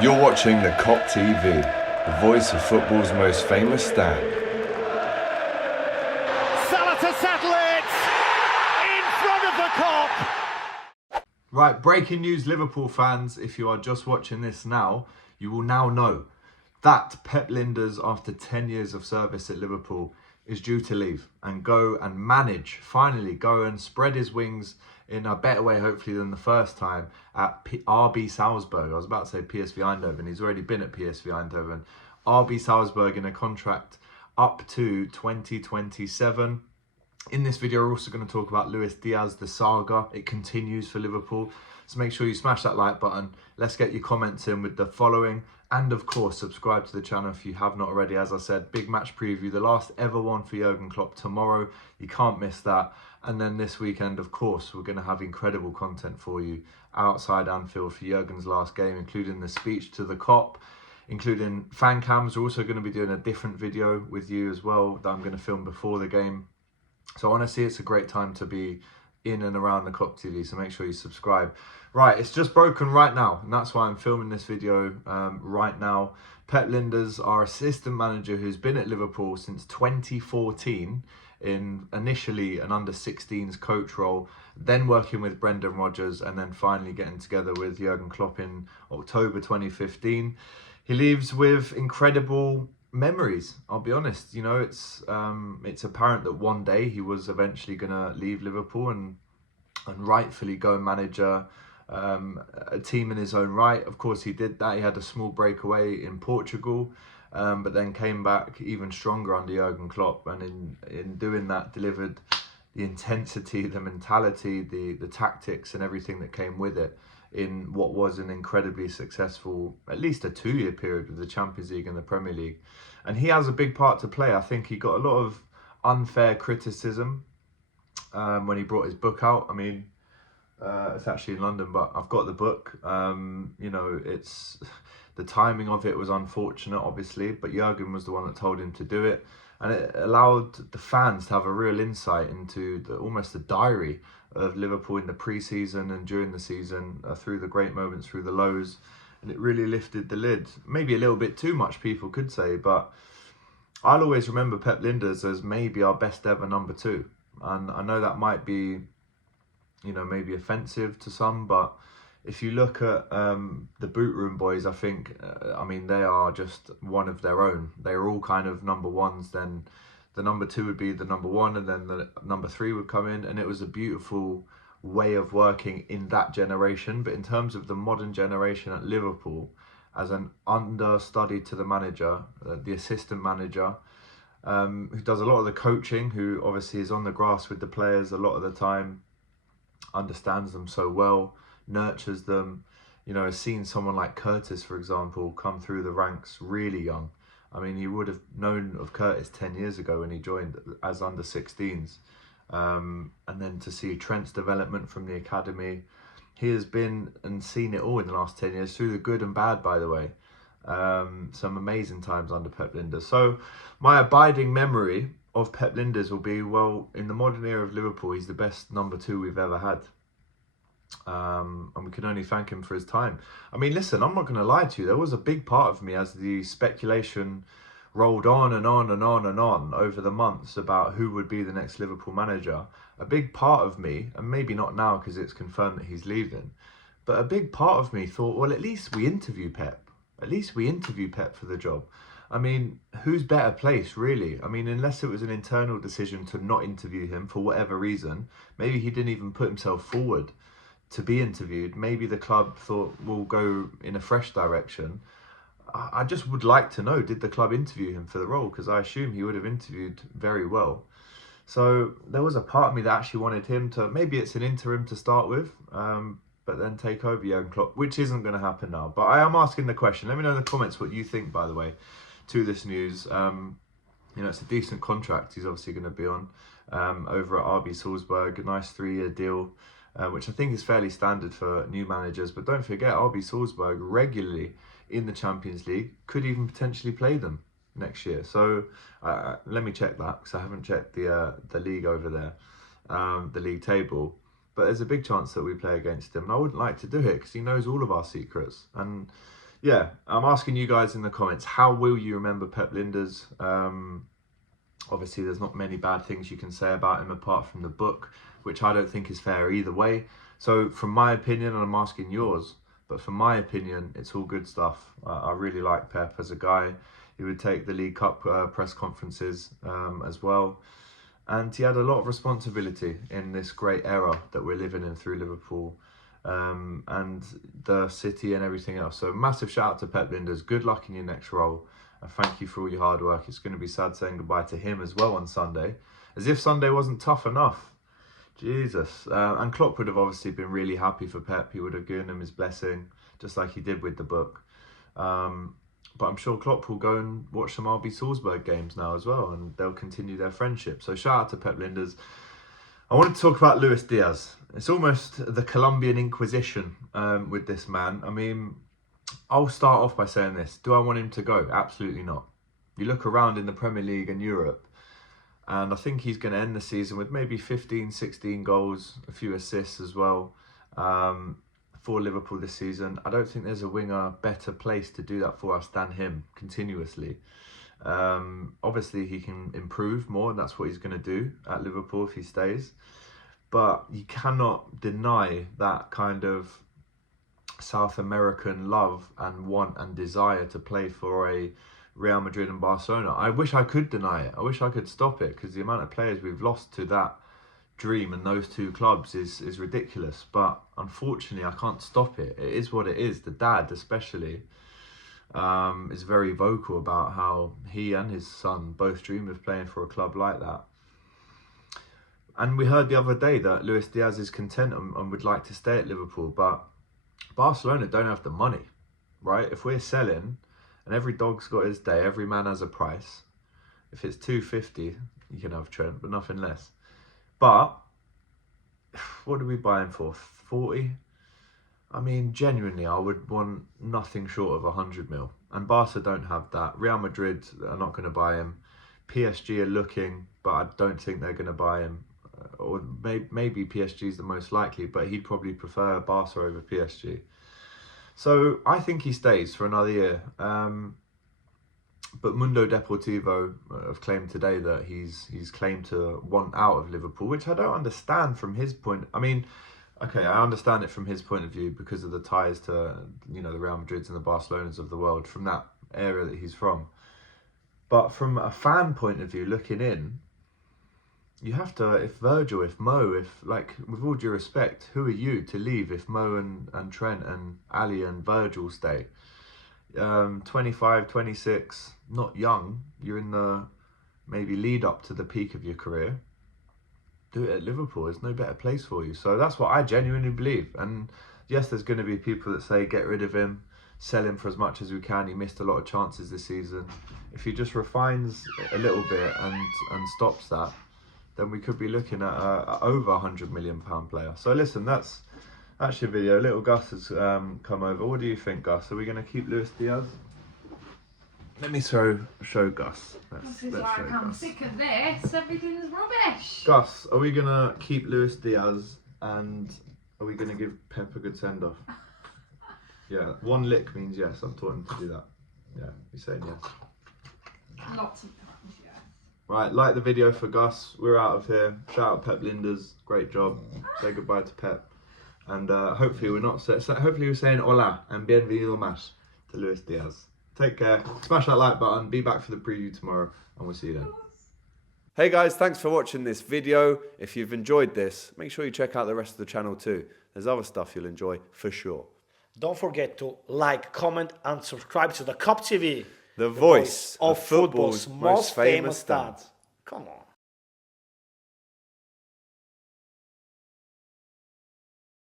You're watching the Kop TV, the voice of football's most famous stand. Salah to settle it in front of the Kop. Right, breaking news, Liverpool fans. If you are just watching this now, you will now know that Pep Lijnders, after 10 years of service at Liverpool, is due to leave and go and manage, finally go and spread his wings in a better way, hopefully, than the first time at RB Salzburg. I was about to say PSV Eindhoven. He's already been at PSV Eindhoven. RB Salzburg in a contract up to 2027. In this video, we're also going to talk about Diaz Saga. It continues for Liverpool. So make sure you smash that like button. Let's get your comments in with the following. And of course, subscribe to the channel if you have not already. As I said, big match preview, the last ever one for Jurgen Klopp tomorrow. You can't miss that. And then this weekend, of course, we're going to have incredible content for you outside Anfield for Jurgen's last game, including the speech to the Kop, including fan cams. We're also going to be doing a different video with you as well that I'm going to film before the game. So honestly, it's a great time to be in and around the Kop TV, so make sure you subscribe. Right, it's just broken right now, and that's why I'm filming this video right now. Pep Lijnders, our assistant manager, who's been at Liverpool since 2014 in initially an under-16s coach role, then working with Brendan Rodgers, and then finally getting together with Jurgen Klopp in October 2015. He leaves with incredible memories. I'll be honest, you know, it's apparent that one day he was eventually going to leave Liverpool and rightfully go and manage a team in his own right. Of course, he did that. He had a small breakaway in Portugal, but then came back even stronger under Jurgen Klopp, and in doing that, delivered the intensity, the mentality, the tactics, and everything that came with it in what was an incredibly successful, at least a 2-year period with the Champions League and the Premier League. And he has a big part to play. I think he got a lot of unfair criticism when he brought his book out. I mean, it's actually in London, but I've got the book. You know, the timing of it was unfortunate, obviously, but Jurgen was the one that told him to do it. And it allowed the fans to have a real insight into almost the diary of Liverpool in the pre-season and during the season, through the great moments, through the lows. And it really lifted the lid. Maybe a little bit too much, people could say, but I'll always remember Pep Lijnders as maybe our best ever number 2. And I know that might be, you know, maybe offensive to some, but if you look at the boot room boys, I think, I mean, they are just one of their own. They're all kind of number ones. Then the number 2 would be the number 1, and then the number 3 would come in, and it was a beautiful way of working in that generation. But in terms of the modern generation at Liverpool, as an understudy to the manager, the assistant manager, who does a lot of the coaching, who obviously is on the grass with the players a lot of the time, understands them so well, nurtures them, you know, has seen someone like Curtis, for example, come through the ranks really young. I mean, you would have known of Curtis 10 years ago when he joined as under 16s. And then to see Trent's development from the academy, he has been and seen it all in the last 10 years, through the good and bad, by the way. Some amazing times under Pep Lijnders. So my abiding memory of Pep Lijnders will be, well, in the modern era of Liverpool, he's the best number 2 we've ever had. And we can only thank him for his time. I mean, listen, I'm not going to lie to you. There was a big part of me as the speculation rolled on and on and on and on over the months about who would be the next Liverpool manager. A big part of me, and maybe not now because it's confirmed that he's leaving, but a big part of me thought, well, at least we interview Pep. At least we interview Pep for the job. I mean, who's better placed, really? I mean, unless it was an internal decision to not interview him for whatever reason, maybe he didn't even put himself forward to be interviewed. Maybe the club thought we'll go in a fresh direction. I just would like to know, did the club interview him for the role? Because I assume he would have interviewed very well. So there was a part of me that actually wanted him to, maybe it's an interim to start with, but then take over Jurgen Klopp, which isn't going to happen now. But I am asking the question. Let me know in the comments what you think, by the way, to this news. You know, it's a decent contract he's obviously going to be on over at RB Salzburg, a nice 3-year deal, which I think is fairly standard for new managers. But don't forget, RB Salzburg regularly in the Champions League, could even potentially play them next year. So let me check that, because I haven't checked the league over there, the league table. But there's a big chance that we play against him. And I wouldn't like to do it because he knows all of our secrets. And, yeah, I'm asking you guys in the comments, how will you remember Pep Lijnders? Obviously, there's not many bad things you can say about him apart from the book, which I don't think is fair either way. So from my opinion, and I'm asking yours, but from my opinion, it's all good stuff. I really like Pep as a guy. He would take the League Cup press conferences as well. And he had a lot of responsibility in this great era that we're living in through Liverpool and the city and everything else. So massive shout out to Pep Lijnders. Good luck in your next role. And thank you for all your hard work. It's going to be sad saying goodbye to him as well on Sunday. As if Sunday wasn't tough enough. Jesus. And Klopp would have obviously been really happy for Pep. He would have given him his blessing, just like he did with the book. But I'm sure Klopp will go and watch some RB Salzburg games now as well, and they'll continue their friendship. So shout out to Pep Lijnders. I wanted to talk about Luis Diaz. It's almost the Colombian Inquisition with this man. I mean, I'll start off by saying this. Do I want him to go? Absolutely not. You look around in the Premier League and Europe, and I think he's going to end the season with maybe 15, 16 goals, a few assists as well for Liverpool this season. I don't think there's a winger better placed to do that for us than him continuously. Obviously, he can improve more, and that's what he's going to do at Liverpool if he stays. But you cannot deny that kind of South American love and want and desire to play for a Real Madrid and Barcelona. I wish I could deny it. I wish I could stop it, because the amount of players we've lost to that dream and those two clubs is ridiculous. But unfortunately, I can't stop it. It is what it is. The dad especially is very vocal about how he and his son both dream of playing for a club like that. And we heard the other day that Luis Diaz is content and would like to stay at Liverpool, but Barcelona don't have the money, right? If we're selling, and every dog's got his day, every man has a price. If it's 250, you can have Trent, but nothing less. But what do we buy him for? 40? I mean, genuinely, I would want nothing short of 100 mil. And Barca don't have that. Real Madrid are not going to buy him. PSG are looking, but I don't think they're going to buy him. Or maybe PSG is the most likely, but he'd probably prefer Barca over PSG. So I think he stays for another year. But Mundo Deportivo have claimed today that he's claimed to want out of Liverpool, which I don't understand from his point. I mean, okay, I understand it from his point of view because of the ties to, you know, the Real Madrids and the Barcelonas of the world from that area that he's from. But from a fan point of view, looking in, you have to, if Virgil, if Mo, if, like, with all due respect, who are you to leave if Mo and Trent and Ali and Virgil stay? 25, 26, not young. You're in the maybe lead up to the peak of your career. Do it at Liverpool. There's no better place for you. So that's what I genuinely believe. And yes, there's going to be people that say get rid of him, sell him for as much as we can. He missed a lot of chances this season. If he just refines a little bit and stops that, then we could be looking at a over £100 million player. So listen, that's your video. Little Gus has come over. What do you think, Gus? Are we going to keep Luis Diaz? Let me show Gus. Let's show I'm Gus. sick of this. Everything's rubbish. Gus, are we going to keep Luis Diaz and are we going to give Pep a good send-off? Yeah, one lick means yes. I'm taught him to do that. Yeah, he's saying yes. Lots of times, yeah. Right, like the video for Gus. We're out of here. Shout out Pep Lijnders. Great job. Say goodbye to Pep. And hopefully we're saying hola and bienvenido más to Luis Diaz. Take care. Smash that like button. Be back for the preview tomorrow, and we'll see you then. Hey guys, thanks for watching this video. If you've enjoyed this, make sure you check out the rest of the channel too. There's other stuff you'll enjoy for sure. Don't forget to like, comment and subscribe to the Kop TV. The voice of football's most famous dads. Come on.